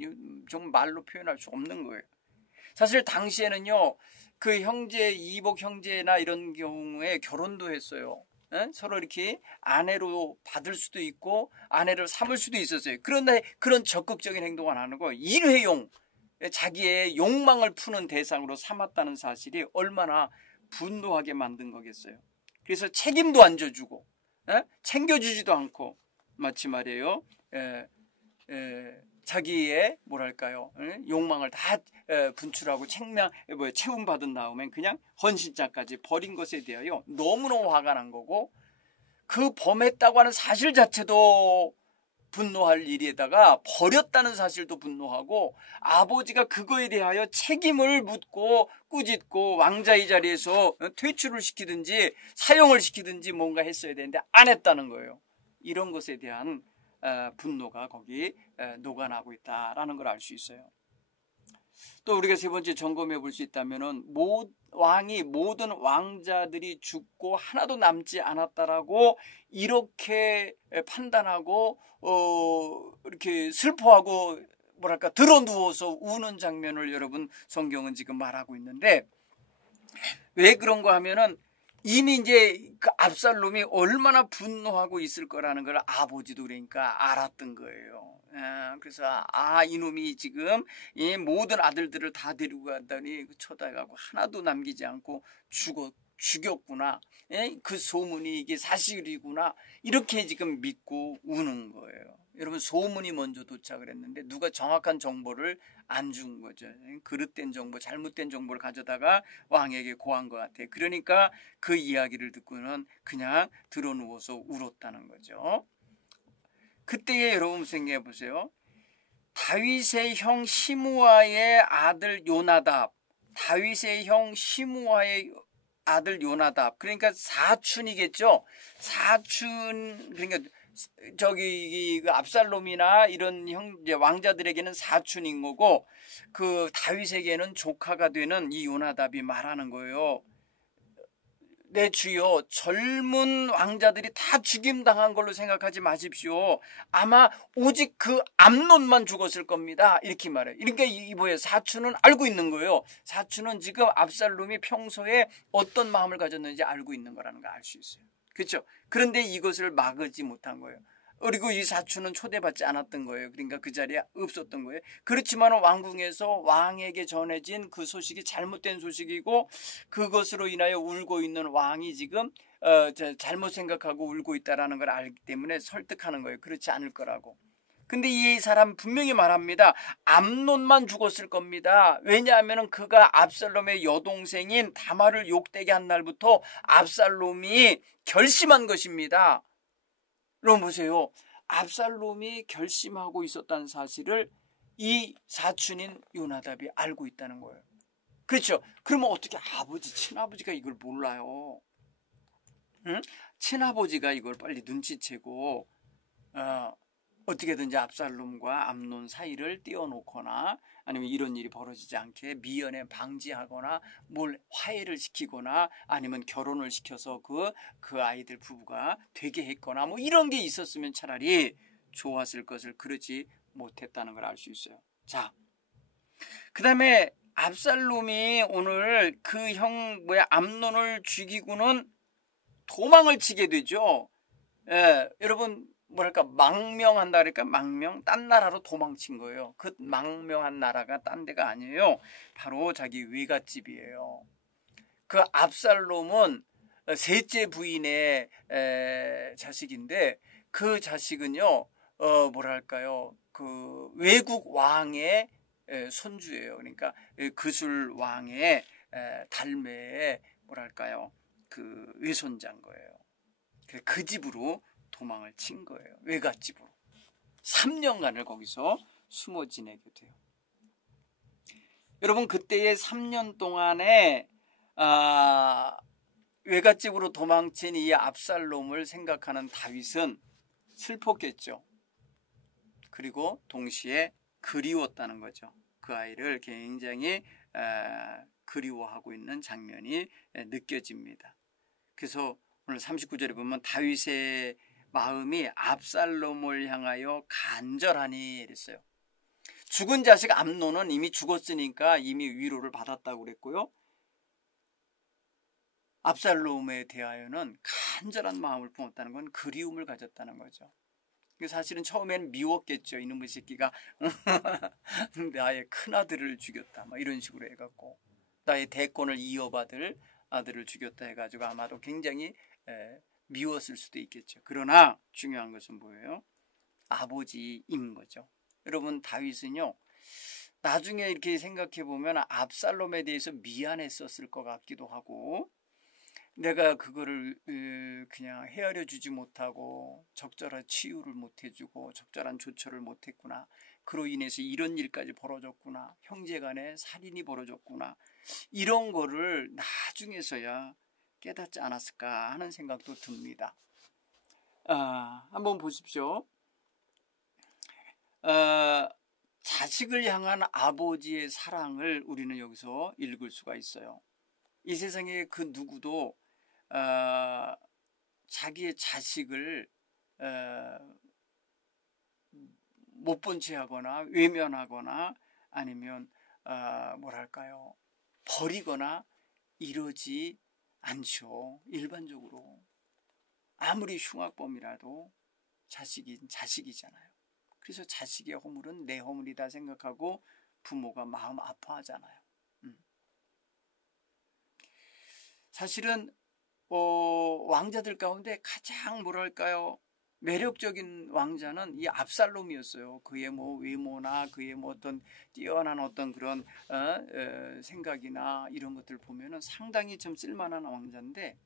좀 말로 표현할 수 없는 거예요. 사실 당시에는요, 그 형제, 이복 형제나 이런 경우에 결혼도 했어요. 서로 이렇게 아내로 받을 수도 있고 아내를 삼을 수도 있었어요. 그런데 그런 적극적인 행동을 안 하고 일회용, 자기의 욕망을 푸는 대상으로 삼았다는 사실이 얼마나 분노하게 만든 거겠어요. 그래서 책임도 안 져주고 챙겨주지도 않고, 마치 말이에요, 자기의 욕망을 다 분출하고 채움받은 다음에 그냥 헌신자까지 버린 것에 대하여 너무너무 화가 난 거고, 그 범했다고 하는 사실 자체도 분노할 일에다가 버렸다는 사실도 분노하고, 아버지가 그거에 대하여 책임을 묻고 꾸짖고 왕자의 자리에서 퇴출을 시키든지 사형을 시키든지 뭔가 했어야 되는데 안 했다는 거예요. 이런 것에 대한 분노가 거기 녹아나고 있다라는 걸 알 수 있어요. 또 우리가 세 번째 점검해 볼 수 있다면은 모든 왕자들이 죽고 하나도 남지 않았다라고 이렇게 판단하고 이렇게 슬퍼하고 드러누워서 우는 장면을 여러분 성경은 지금 말하고 있는데, 왜 그런가 하면은 이미 이제 그 압살롬이 얼마나 분노하고 있을 거라는 걸 아버지도 그러니까 알았던 거예요. 그래서 이놈이 지금 이 모든 아들들을 다 데리고 갔더니 쳐다가고 하나도 남기지 않고 죽였구나. 그 소문이 이게 사실이구나. 이렇게 지금 믿고 우는 거예요. 여러분, 소문이 먼저 도착을 했는데 누가 정확한 정보를 안 준 거죠. 그릇된 정보, 잘못된 정보를 가져다가 왕에게 고한 것 같아요. 그러니까 그 이야기를 듣고는 그냥 드러누워서 울었다는 거죠. 그때에 여러분 생각해 보세요. 다윗의 형 시므아의 아들 요나답, 다윗의 형 시므아의 아들 요나답, 그러니까 사촌이겠죠. 사촌, 그러니까 저기 그 압살롬이나 이런 형제 왕자들에게는 사촌인 거고, 그 다윗에게는 조카가 되는 이 요나답이 말하는 거예요. 내 주여, 젊은 왕자들이 다 죽임당한 걸로 생각하지 마십시오. 아마 오직 그 암논만 죽었을 겁니다. 이렇게 말해요. 그러니까 이 뭐예요? 사촌은 알고 있는 거예요. 사촌은 지금 압살롬이 평소에 어떤 마음을 가졌는지 알고 있는 거라는 걸 알 수 있어요. 그렇죠? 그런데 이것을 막지 못한 거예요. 그리고 이 사촌은 초대받지 않았던 거예요. 그러니까 그 자리에 없었던 거예요. 그렇지만 왕궁에서 왕에게 전해진 그 소식이 잘못된 소식이고, 그것으로 인하여 울고 있는 왕이 지금 잘못 생각하고 울고 있다는 걸 알기 때문에 설득하는 거예요. 그렇지 않을 거라고. 근데 이 사람 분명히 말합니다. 암논만 죽었을 겁니다. 왜냐하면 그가 압살롬의 여동생인 다말을 욕되게 한 날부터 압살롬이 결심한 것입니다. 여러분 보세요. 압살롬이 결심하고 있었다는 사실을 이 사촌인 요나답이 알고 있다는 거예요. 그렇죠? 그러면 어떻게 친아버지가 이걸 몰라요? 응? 친아버지가 이걸 빨리 눈치채고 어떻게든지 압살롬과 암논 사이를 띄워놓거나, 아니면 이런 일이 벌어지지 않게 미연에 방지하거나 뭘 화해를 시키거나, 아니면 결혼을 시켜서 그 아이들 부부가 되게 했거나, 뭐 이런 게 있었으면 차라리 좋았을 것을 그러지 못했다는 걸 알 수 있어요. 자, 그 다음에 압살롬이 오늘 그 암논을 죽이고는 도망을 치게 되죠. 여러분, 뭐랄까, 망명한다 그러니까 딴 나라로 도망친 거예요. 그 망명한 나라가 딴 데가 아니에요. 바로 자기 외갓집이에요. 그 압살롬은 셋째 부인의 자식인데, 그 자식은요, 뭐랄까요, 그 외국 왕의 손주예요. 그러니까 그술 왕의 달매의 뭐랄까요, 그 외손자인 거예요. 그 집으로 도망을 친 거예요. 외갓집으로. 3년간을 거기서 숨어 지내게 돼요. 여러분, 그때의 3년 동안에 외갓집으로 도망친 이 압살롬을 생각하는 다윗은 슬펐겠죠. 그리고 동시에 그리웠다는 거죠. 그 아이를 굉장히 그리워하고 있는 장면이 느껴집니다. 그래서 오늘 39절에 보면 다윗의 마음이 압살롬을 향하여 간절하니 이랬어요. 죽은 자식 암논은 이미 죽었으니까 이미 위로를 받았다고 그랬고요. 압살롬에 대하여는 간절한 마음을 품었다는 건 그리움을 가졌다는 거죠. 사실은 처음에는 미웠겠죠. 이놈의 새끼가 나의 큰아들을 죽였다, 뭐 이런 식으로 해갖고 나의 대권을 이어받을 아들을 죽였다 해가지고 아마도 굉장히 미웠을 수도 있겠죠. 그러나 중요한 것은 뭐예요? 아버지인 거죠. 여러분, 다윗은요, 나중에 이렇게 생각해 보면 압살롬에 대해서 미안했었을 것 같기도 하고, 내가 그거를 그냥 헤아려 주지 못하고 적절한 치유를 못 해주고 적절한 조처를 못 했구나, 그로 인해서 이런 일까지 벌어졌구나, 형제간에 살인이 벌어졌구나, 이런 거를 나중에서야 깨닫지 않았을까 하는 생각도 듭니다. 한번 보십시오. 자식을 향한 아버지의 사랑을 우리는 여기서 읽을 수가 있어요. 이 세상에 그 누구도 자기의 자식을 못 본 채 하거나 외면하거나 아니면 뭐랄까요, 버리거나 이러지 않죠. 일반적으로 아무리 흉악범이라도 자식은 자식이잖아요. 그래서 자식의 허물은 내 허물이다 생각하고 부모가 마음 아파하잖아요. 사실은 왕자들 가운데 가장 뭐랄까요, 매력적인 왕자는 이 압살롬이었어요. 그의 뭐 외모나 그의 뭐 어떤 뛰어난 어떤 그런 생각이나 이런 것들 보면은 상당히 좀 쓸만한 왕자인데,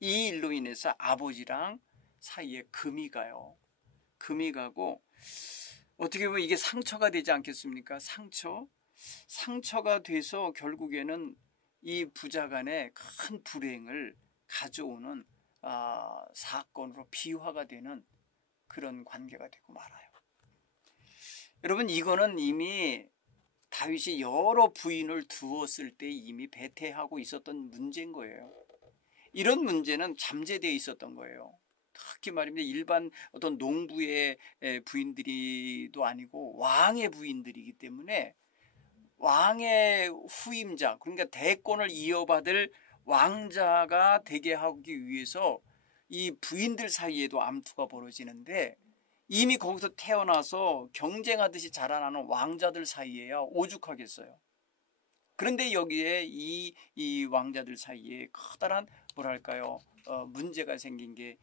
이 일로 인해서 아버지랑 사이에 금이 가요. 금이 가고 어떻게 보면 이게 상처가 되지 않겠습니까? 상처가 돼서 결국에는 이 부자간의 큰 불행을 가져오는 사건으로 비화가 되는 그런 관계가 되고 말아요. 여러분, 이거는 이미 다윗이 여러 부인을 두었을 때 이미 배태하고 있었던 문제인 거예요. 이런 문제는 잠재되어 있었던 거예요. 특히 말입니다. 일반 어떤 농부의 부인들이도 아니고 왕의 부인들이기 때문에 왕의 후임자, 그러니까 대권을 이어받을 왕자가 되게 하기 위해서 이 부인들 사이에도 암투가 벌어지는데, 이미 거기서 태어나서 경쟁하듯이 자라나는 왕자들 사이에야 오죽하겠어요. 그런데 여기에 이 왕자들 사이에 커다란 뭐랄까요, 문제가 생긴 게,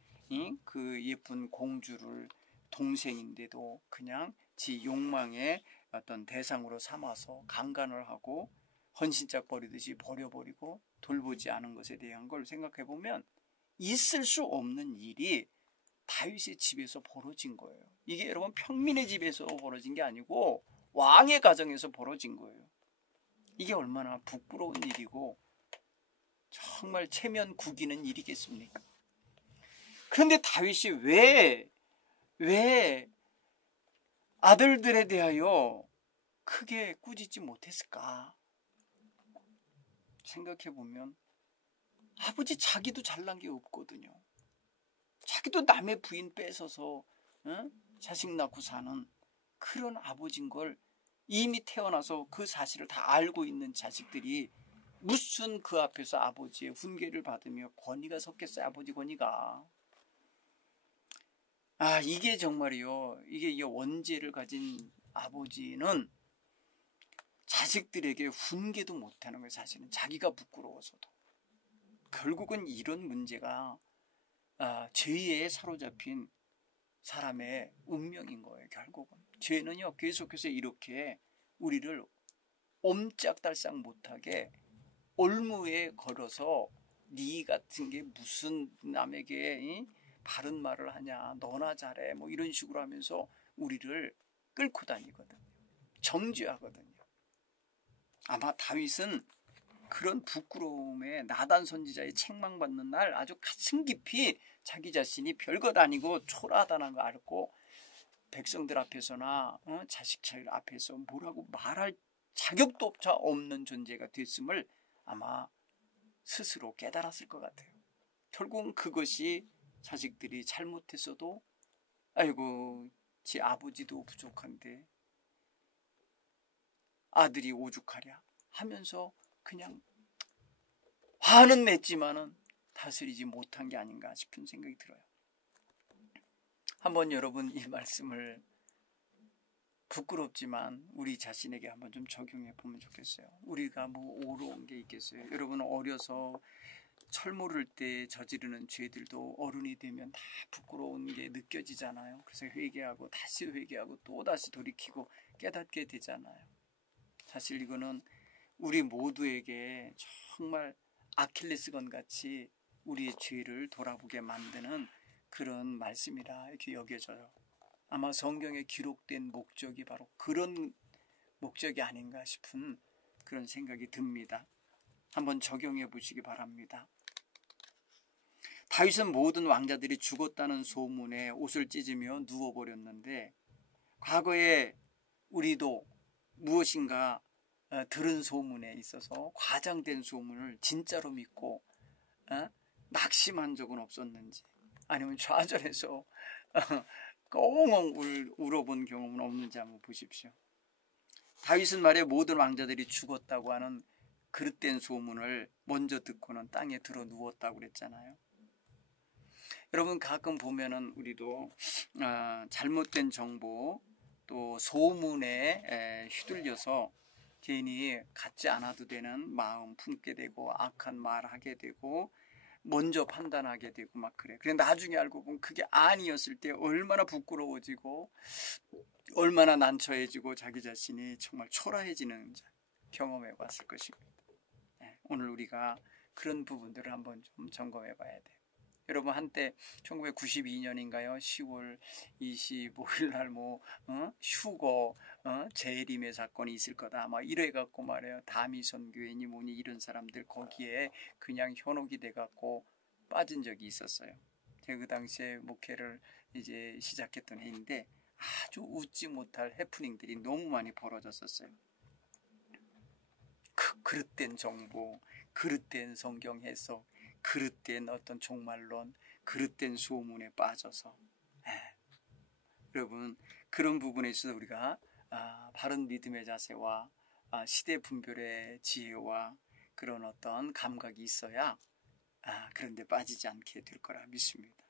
그 예쁜 공주를 동생인데도 그냥 지 욕망의 어떤 대상으로 삼아서 강간을 하고 헌신짝 버리듯이 버려버리고 돌보지 않은 것에 대한 걸 생각해 보면 있을 수 없는 일이 다윗의 집에서 벌어진 거예요. 이게 여러분 평민의 집에서 벌어진 게 아니고 왕의 가정에서 벌어진 거예요. 이게 얼마나 부끄러운 일이고 정말 체면 구기는 일이겠습니까? 그런데 다윗이 왜 아들들에 대하여 크게 꾸짖지 못했을까? 생각해 보면 아버지 자기도 잘난 게 없거든요. 자기도 남의 부인 뺏어서 자식 낳고 사는 그런 아버지인 걸 이미 태어나서 그 사실을 다 알고 있는 자식들이 무슨 그 앞에서 아버지의 훈계를 받으며 권위가 섰겠어요. 아버지 권위가. 이게 정말이요. 이게 이 원죄를 가진 아버지는 자식들에게 훈계도 못하는 거예요. 사실은 자기가 부끄러워서도. 결국은 이런 문제가 죄에 사로잡힌 사람의 운명인 거예요. 결국은 죄는요 계속해서 이렇게 우리를 옴짝달싹 못하게 올무에 걸어서 네 같은 게 무슨 남에게 바른 말을 하냐, 너나 잘해, 뭐 이런 식으로 하면서 우리를 끌고 다니거든요. 정죄하거든요. 아마 다윗은 그런 부끄러움에 나단 선지자의 책망받는 날 아주 가슴 깊이 자기 자신이 별것 아니고 초라하다는 거 알고 백성들 앞에서나 자식들 앞에서 뭐라고 말할 자격도 없는 존재가 됐음을 아마 스스로 깨달았을 것 같아요. 결국은 그것이 자식들이 잘못했어도 아이고 지 아버지도 부족한데 아들이 오죽하랴 하면서 그냥 화는 냈지만은 다스리지 못한 게 아닌가 싶은 생각이 들어요. 한번 여러분 이 말씀을 부끄럽지만 우리 자신에게 한번 좀 적용해 보면 좋겠어요. 우리가 뭐 어려운 게 있겠어요. 여러분은 어려서 철모를 때 저지르는 죄들도 어른이 되면 다 부끄러운 게 느껴지잖아요. 그래서 회개하고 다시 회개하고 또 다시 돌이키고 깨닫게 되잖아요. 사실 이거는 우리 모두에게 정말 아킬레스건 같이 우리의 죄를 돌아보게 만드는 그런 말씀이라 이렇게 여겨져요. 아마 성경에 기록된 목적이 바로 그런 목적이 아닌가 싶은 그런 생각이 듭니다. 한번 적용해 보시기 바랍니다. 다윗은 모든 왕자들이 죽었다는 소문에 옷을 찢으며 누워버렸는데 과거에 우리도 무엇인가 들은 소문에 있어서 과장된 소문을 진짜로 믿고 낙심한 적은 없었는지, 아니면 좌절해서 꽁꽁 울어본 경험은 없는지 한번 보십시오. 다윗은 말에 모든 왕자들이 죽었다고 하는 그릇된 소문을 먼저 듣고는 땅에 들어 누웠다고 그랬잖아요. 여러분 가끔 보면은 우리도 잘못된 정보 또 소문에 휘둘려서 괜히 갖지 않아도 되는 마음 품게 되고 악한 말 하게 되고 먼저 판단하게 되고 막 그래. 그래 나중에 알고 보면 그게 아니었을 때 얼마나 부끄러워지고 얼마나 난처해지고 자기 자신이 정말 초라해지는 경험해 봤을 것입니다. 오늘 우리가 그런 부분들을 한번 좀 점검해 봐야 돼요. 여러분 한때 1992년인가요? 10월 25일 날 휴거 재림의 사건이 있을 거다. 막 이래갖고 말이에요. 다미선 교회니 뭐니 이런 사람들 거기에 그냥 현혹이 돼갖고 빠진 적이 있었어요. 제가 그 당시에 목회를 이제 시작했던 해인데 아주 웃지 못할 해프닝들이 너무 많이 벌어졌었어요. 그릇된 정보, 그릇된 성경 해석, 그릇된 어떤 종말론, 그릇된 소문에 빠져서 여러분 그런 부분에 있어서 우리가 바른 믿음의 자세와 시대 분별의 지혜와 그런 어떤 감각이 있어야 그런데 빠지지 않게 될 거라 믿습니다.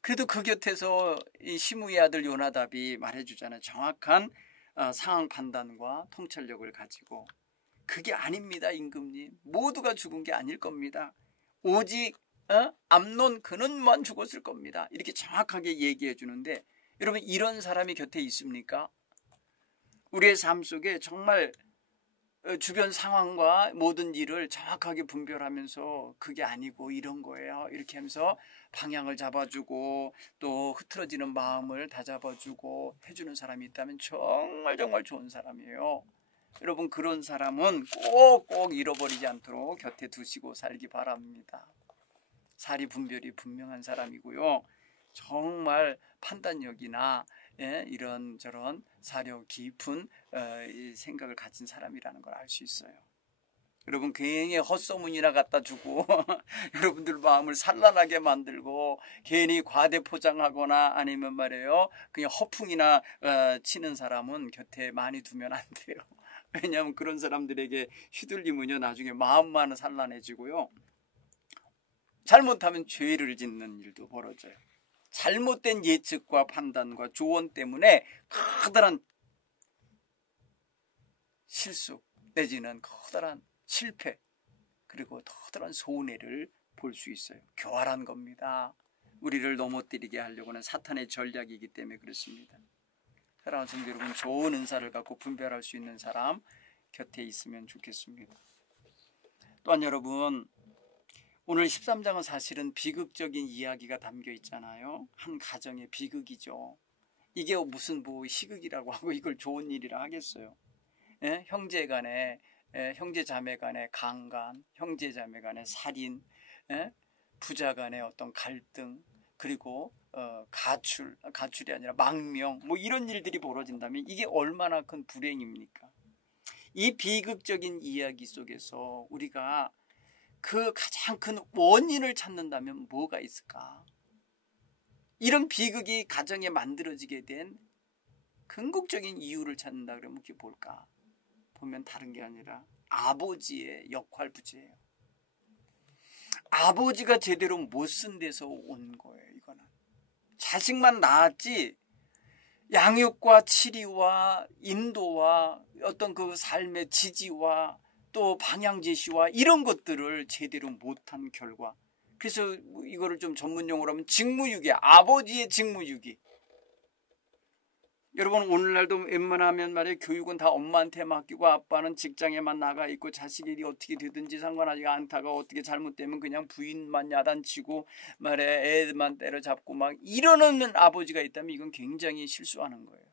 그래도 그 곁에서 이 시므의 아들 요나답이 말해주잖아요. 정확한 상황 판단과 통찰력을 가지고 그게 아닙니다. 임금님. 모두가 죽은 게 아닐 겁니다. 오직 암논 그는만 죽었을 겁니다. 이렇게 정확하게 얘기해 주는데 여러분 이런 사람이 곁에 있습니까? 우리의 삶 속에 정말 주변 상황과 모든 일을 정확하게 분별하면서 그게 아니고 이런 거예요. 이렇게 하면서 방향을 잡아주고 또 흐트러지는 마음을 다잡아주고 해주는 사람이 있다면 정말 좋은 사람이에요. 여러분 그런 사람은 꼭 잃어버리지 않도록 곁에 두시고 살기 바랍니다. 사리 분별이 분명한 사람이고요. 정말 판단력이나 이런저런 사려 깊은 생각을 가진 사람이라는 걸 알 수 있어요. 여러분 괜히 헛소문이나 갖다 주고 여러분들 마음을 산란하게 만들고 괜히 과대 포장하거나 아니면 말이에요 그냥 허풍이나 치는 사람은 곁에 많이 두면 안 돼요. 왜냐하면 그런 사람들에게 휘둘리면요 나중에 마음만 산란해지고요 잘못하면 죄를 짓는 일도 벌어져요. 잘못된 예측과 판단과 조언 때문에 커다란 실수 내지는 커다란 실패 그리고 커다란 손해를 볼 수 있어요. 교활한 겁니다. 우리를 넘어뜨리게 하려고 하는 사탄의 전략이기 때문에 그렇습니다. 사랑하는 성도 여러분, 좋은 은사를 갖고 분별할 수 있는 사람 곁에 있으면 좋겠습니다. 또한 여러분, 오늘 13장은 사실은 비극적인 이야기가 담겨 있잖아요. 한 가정의 비극이죠. 이게 무슨 희극이라고 하고 이걸 좋은 일이라 하겠어요. 형제 간에 형제 자매 간의 강간, 형제 자매 간의 살인, 부자 간의 어떤 갈등, 그리고 가출이 아니라 망명, 이런 일들이 벌어진다면 이게 얼마나 큰 불행입니까? 이 비극적인 이야기 속에서 우리가 그 가장 큰 원인을 찾는다면 뭐가 있을까? 이런 비극이 가정에 만들어지게 된 궁극적인 이유를 찾는다 그러면 그게 뭘까? 보면 다른 게 아니라 아버지의 역할 부재예요. 아버지가 제대로 못 쓴 데서 온 거예요. 이거는 자식만 낳았지 양육과 치리와 인도와 어떤 그 삶의 지지와 또 방향 제시와 이런 것들을 제대로 못한 결과. 그래서 이거를 좀 전문용어로 하면 직무유기, 아버지의 직무유기. 여러분 오늘날도 웬만하면 말이에요 교육은 다 엄마한테 맡기고 아빠는 직장에만 나가 있고 자식이 어떻게 되든지 상관하지 않다가 어떻게 잘못되면 그냥 부인만 야단치고 말이에요 애들만 때려잡고 막 이러는 아버지가 있다면 이건 굉장히 실수하는 거예요.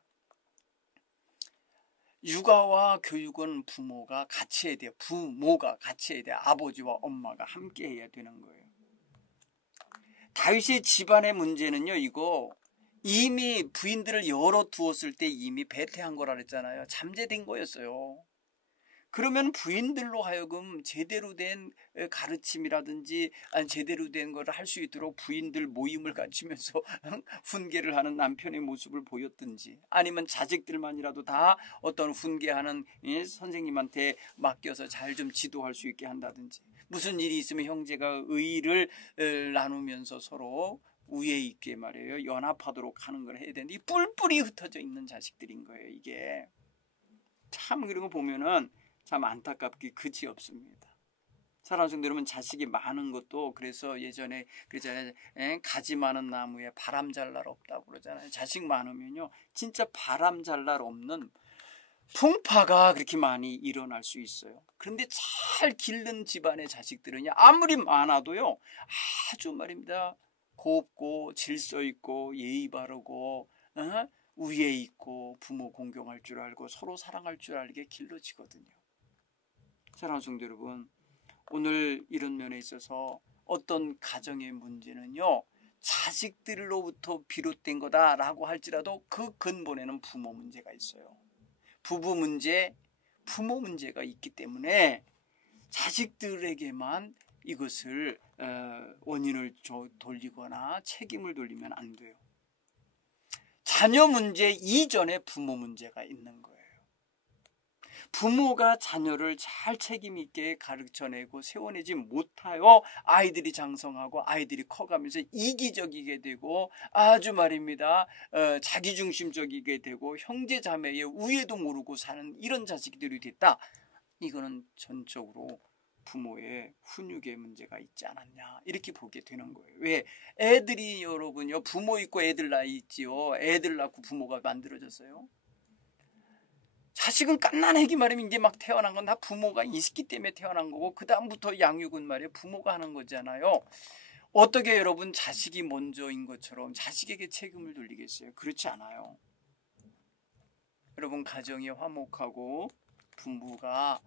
육아와 교육은 부모가 같이 해야 돼요. 부모가 같이 해야 돼요. 아버지와 엄마가 함께 해야 되는 거예요. 다윗의 집안의 문제는요 이거 이미 부인들을 열어두었을 때 이미 배태한 거라 그랬잖아요. 잠재된 거였어요. 그러면 부인들로 하여금 제대로 된 가르침이라든지 아니 제대로 된 걸 할 수 있도록 부인들 모임을 갖추면서 훈계를 하는 남편의 모습을 보였든지 아니면 자식들만이라도 다 어떤 훈계하는 선생님한테 맡겨서 잘 좀 지도할 수 있게 한다든지 무슨 일이 있으면 형제가 의의를 나누면서 서로 우애 있게 말이에요 연합하도록 하는 걸 해야 되는데 이 뿔뿔이 흩어져 있는 자식들인 거예요. 이게 참 그런 거 보면은 참 안타깝게 끝이 없습니다. 사랑하는 성도 여러분 자식이 많은 것도 그래서 예전에 그러잖아요. 가지 많은 나무에 바람 잘 날 없다고 그러잖아요. 자식 많으면요 진짜 바람 잘 날 없는 풍파가 그렇게 많이 일어날 수 있어요. 그런데 잘 기른 집안의 자식들은요, 아무리 많아도요, 아주 말입니다, 곱고 질서 있고 예의 바르고 우애 있고 부모 공경할 줄 알고 서로 사랑할 줄 알게 길러지거든요. 사랑하는 성도 여러분, 오늘 이런 면에 있어서 어떤 가정의 문제는요, 자식들로부터 비롯된 거다라고 할지라도 그 근본에는 부모 문제가 있어요. 부부 문제, 부모 문제가 있기 때문에 자식들에게만 이것을 원인을 돌리거나 책임을 돌리면 안 돼요. 자녀 문제 이전에 부모 문제가 있는 거예요. 부모가 자녀를 잘 책임 있게 가르쳐내고 세워내지 못하여 아이들이 장성하고 아이들이 커가면서 이기적이게 되고 아주 말입니다, 자기중심적이게 되고 형제자매의 우애도 모르고 사는 이런 자식들이 됐다. 이거는 전적으로 부모의 훈육의 문제가 있지 않았냐, 이렇게 보게 되는 거예요. 왜? 애들이 여러분요, 부모 있고 애들 나이 있지요. 애들 낳고 부모가 만들어졌어요. 자식은 갓난애기 말이면 이제 막 태어난 건 다 부모가 있기 때문에 태어난 거고, 그 다음부터 양육은 말이에요, 부모가 하는 거잖아요. 어떻게 여러분 자식이 먼저인 것처럼 자식에게 책임을 돌리겠어요? 그렇지 않아요. 여러분, 가정이 화목하고 부부가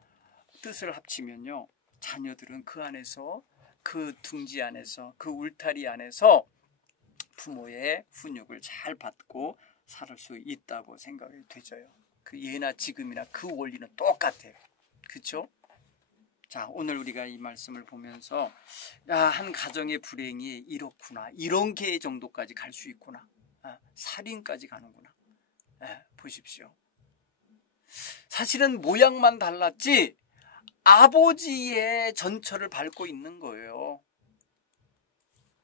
뜻을 합치면요, 자녀들은 그 안에서, 그 둥지 안에서, 그 울타리 안에서 부모의 훈육을 잘 받고 살 수 있다고 생각이 되져요. 그 예나 지금이나 그 원리는 똑같아요. 그렇죠? 자, 오늘 우리가 이 말씀을 보면서 한 가정의 불행이 이렇구나, 이런 개 정도까지 갈 수 있구나, 살인까지 가는구나. 보십시오. 사실은 모양만 달랐지 아버지의 전철을 밟고 있는 거예요.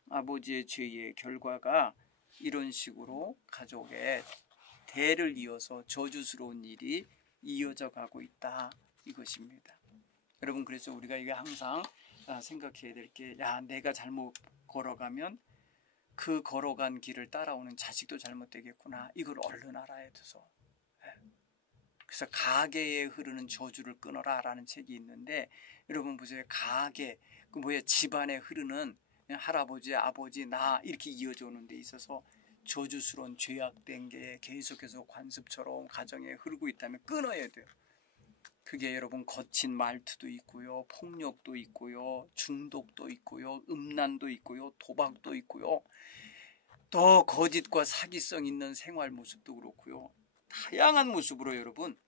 아버지의 죄의 결과가 이런 식으로 가족의 대를 이어서 저주스러운 일이 이어져 가고 있다, 이것입니다. 여러분, 그래서 우리가 이게 항상 생각해야 될 게, 내가 잘못 걸어가면 그 걸어간 길을 따라오는 자식도 잘못되겠구나, 이걸 얼른 알아야 돼서. 그래서 가계에 흐르는 저주를 끊어라 라는 책이 있는데, 여러분 보세요. 가계, 집안에 흐르는 할아버지, 아버지, 나 이렇게 이어져 오는 데 있어서 저주스러운 죄악된 게 계속해서 관습처럼 가정에 흐르고 있다면 끊어야 돼요. 그게 여러분 거친 말투도 있고요, 폭력도 있고요, 중독도 있고요, 음란도 있고요, 도박도 있고요, 또 거짓과 사기성 있는 생활 모습도 그렇고요. 다양한 모습으로 여러분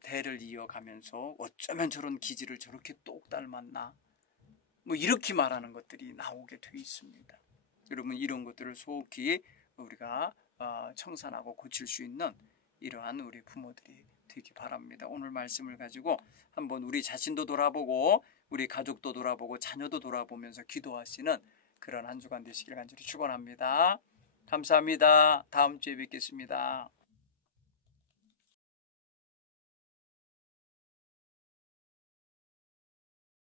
대를 이어가면서 어쩌면 저런 기질을 저렇게 똑 닮았나, 이렇게 말하는 것들이 나오게 돼 있습니다. 여러분, 이런 것들을 속히 우리가 청산하고 고칠 수 있는 이러한 우리 부모들이 되기 바랍니다. 오늘 말씀을 가지고 한번 우리 자신도 돌아보고 우리 가족도 돌아보고 자녀도 돌아보면서 기도하시는 그런 한 주간 되시길 간절히 축원합니다. 감사합니다. 다음 주에 뵙겠습니다.